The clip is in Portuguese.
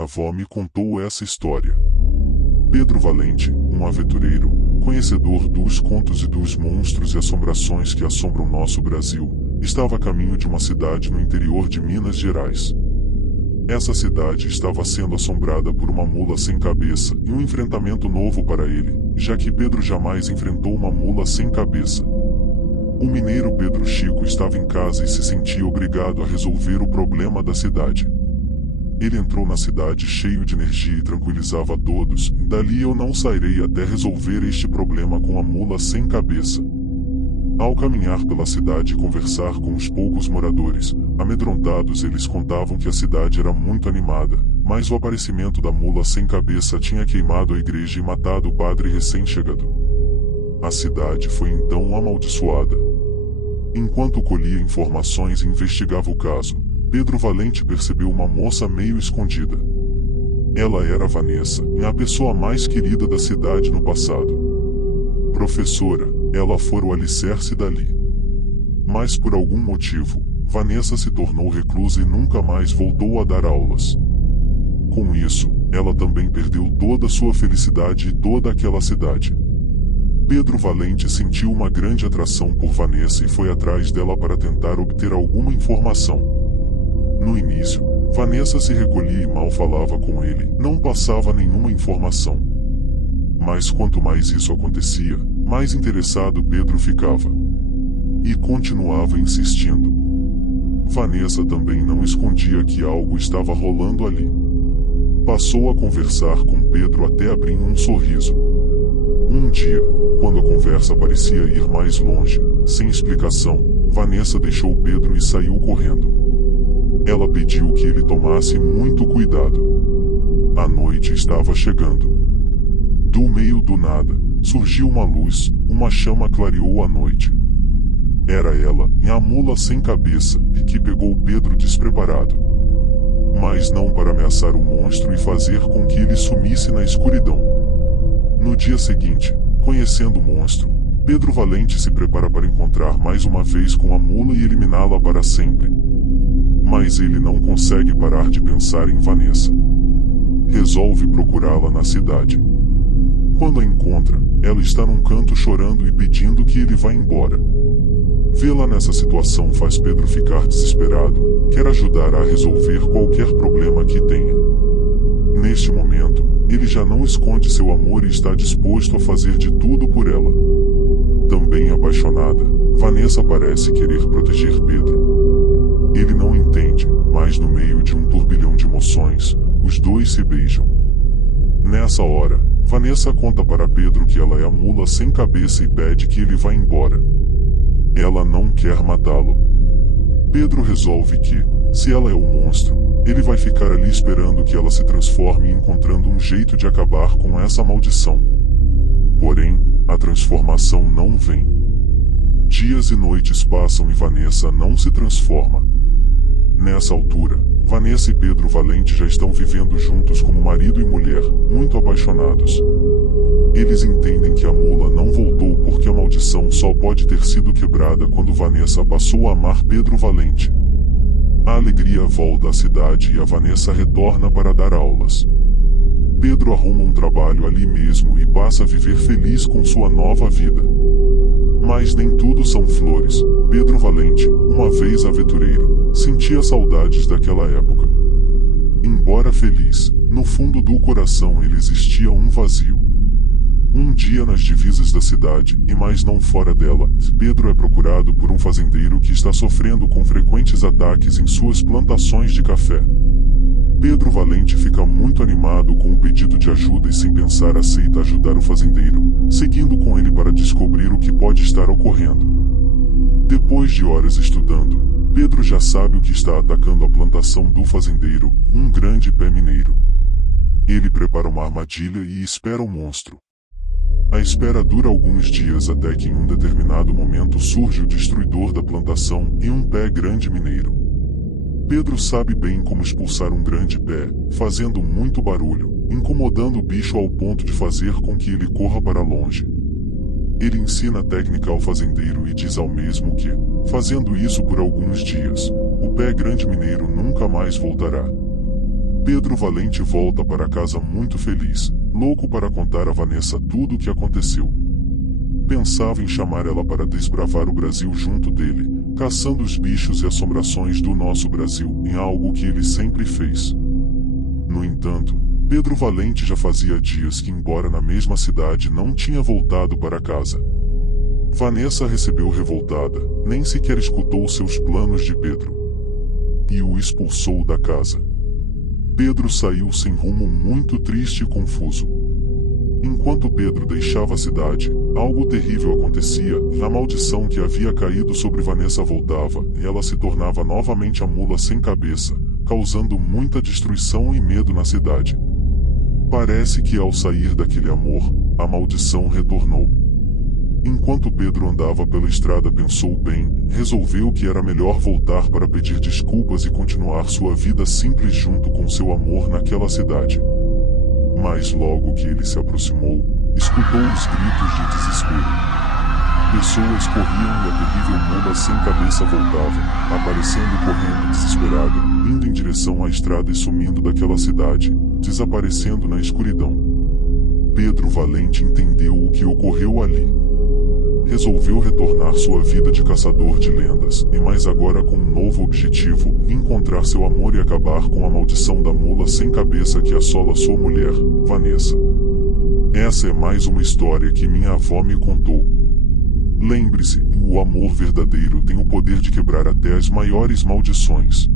Minha avó me contou essa história. Pedro Valente, um aventureiro, conhecedor dos contos e dos monstros e assombrações que assombram nosso Brasil, estava a caminho de uma cidade no interior de Minas Gerais. Essa cidade estava sendo assombrada por uma mula sem cabeça e um enfrentamento novo para ele, já que Pedro jamais enfrentou uma mula sem cabeça. O mineiro Pedro Chico estava em casa e se sentia obrigado a resolver o problema da cidade. Ele entrou na cidade cheio de energia e tranquilizava a todos: dali eu não sairei até resolver este problema com a mula sem cabeça. Ao caminhar pela cidade e conversar com os poucos moradores, amedrontados, eles contavam que a cidade era muito animada, mas o aparecimento da mula sem cabeça tinha queimado a igreja e matado o padre recém-chegado. A cidade foi então amaldiçoada. Enquanto colhia informações e investigava o caso, Pedro Valente percebeu uma moça meio escondida. Ela era Vanessa, a pessoa mais querida da cidade no passado. Professora, ela fora o alicerce dali. Mas por algum motivo, Vanessa se tornou reclusa e nunca mais voltou a dar aulas. Com isso, ela também perdeu toda sua felicidade e toda aquela cidade. Pedro Valente sentiu uma grande atração por Vanessa e foi atrás dela para tentar obter alguma informação. No início, Vanessa se recolhia e mal falava com ele, não passava nenhuma informação. Mas quanto mais isso acontecia, mais interessado Pedro ficava. E continuava insistindo. Vanessa também não escondia que algo estava rolando ali. Passou a conversar com Pedro até abrir um sorriso. Um dia, quando a conversa parecia ir mais longe, sem explicação, Vanessa deixou Pedro e saiu correndo. Ela pediu que ele tomasse muito cuidado. A noite estava chegando. Do meio do nada, surgiu uma luz, uma chama clareou a noite. Era ela, a mula sem cabeça, que pegou Pedro despreparado. Mas não para ameaçar o monstro e fazer com que ele sumisse na escuridão. No dia seguinte, conhecendo o monstro, Pedro Valente se prepara para encontrar mais uma vez com a mula e eliminá-la para sempre. Mas ele não consegue parar de pensar em Vanessa. Resolve procurá-la na cidade. Quando a encontra, ela está num canto chorando e pedindo que ele vá embora. Vê-la nessa situação faz Pedro ficar desesperado, quer ajudar a resolver qualquer problema que tenha. Neste momento, ele já não esconde seu amor e está disposto a fazer de tudo por ela. Também apaixonada, Vanessa parece querer proteger Pedro. Ele não entende, mas no meio de um turbilhão de emoções, os dois se beijam. Nessa hora, Vanessa conta para Pedro que ela é a mula sem cabeça e pede que ele vá embora. Ela não quer matá-lo. Pedro resolve que, se ela é o monstro, ele vai ficar ali esperando que ela se transforme e encontrando um jeito de acabar com essa maldição. Porém, a transformação não vem. Dias e noites passam e Vanessa não se transforma. Nessa altura, Vanessa e Pedro Valente já estão vivendo juntos como marido e mulher, muito apaixonados. Eles entendem que a mula não voltou porque a maldição só pode ter sido quebrada quando Vanessa passou a amar Pedro Valente. A alegria volta à cidade e a Vanessa retorna para dar aulas. Pedro arruma um trabalho ali mesmo e passa a viver feliz com sua nova vida. Mas nem tudo são flores. Pedro Valente, uma vez aventureiro, sentia saudades daquela época. Embora feliz, no fundo do coração ele existia um vazio. Um dia nas divisas da cidade, e mais não fora dela, Pedro é procurado por um fazendeiro que está sofrendo com frequentes ataques em suas plantações de café. Pedro Valente fica muito animado com o pedido de ajuda e sem pensar aceita ajudar o fazendeiro, seguindo com ele para descobrir o que pode estar ocorrendo. Depois de horas estudando, Pedro já sabe o que está atacando a plantação do fazendeiro, um grande pé mineiro. Ele prepara uma armadilha e espera o monstro. A espera dura alguns dias até que em um determinado momento surge o destruidor da plantação e um pé grande mineiro. Pedro sabe bem como expulsar um grande pé, fazendo muito barulho, incomodando o bicho ao ponto de fazer com que ele corra para longe. Ele ensina a técnica ao fazendeiro e diz ao mesmo que, fazendo isso por alguns dias, o pé grande mineiro nunca mais voltará. Pedro Valente volta para casa muito feliz, louco para contar a Vanessa tudo o que aconteceu. Pensava em chamar ela para desbravar o Brasil junto dele, caçando os bichos e assombrações do nosso Brasil, em algo que ele sempre fez. No entanto, Pedro Valente já fazia dias que, embora na mesma cidade, não tinha voltado para casa. Vanessa recebeu revoltada, nem sequer escutou seus planos de Pedro e o expulsou da casa. Pedro saiu sem rumo, muito triste e confuso. Enquanto Pedro deixava a cidade, algo terrível acontecia. A maldição que havia caído sobre Vanessa voltava, e ela se tornava novamente a mula sem cabeça, causando muita destruição e medo na cidade. Parece que ao sair daquele amor, a maldição retornou. Enquanto Pedro andava pela estrada, pensou bem, resolveu que era melhor voltar para pedir desculpas e continuar sua vida simples junto com seu amor naquela cidade. Mas logo que ele se aproximou, escutou os gritos de desespero. Pessoas corriam e a terrível mula sem cabeça voltava, aparecendo correndo desesperada, indo em direção à estrada e sumindo daquela cidade, desaparecendo na escuridão. Pedro Valente entendeu o que ocorreu ali. Resolveu retornar sua vida de caçador de lendas, e mais agora com um novo objetivo: encontrar seu amor e acabar com a maldição da mula sem cabeça que assola sua mulher, Vanessa. Essa é mais uma história que minha avó me contou. Lembre-se, o amor verdadeiro tem o poder de quebrar até as maiores maldições.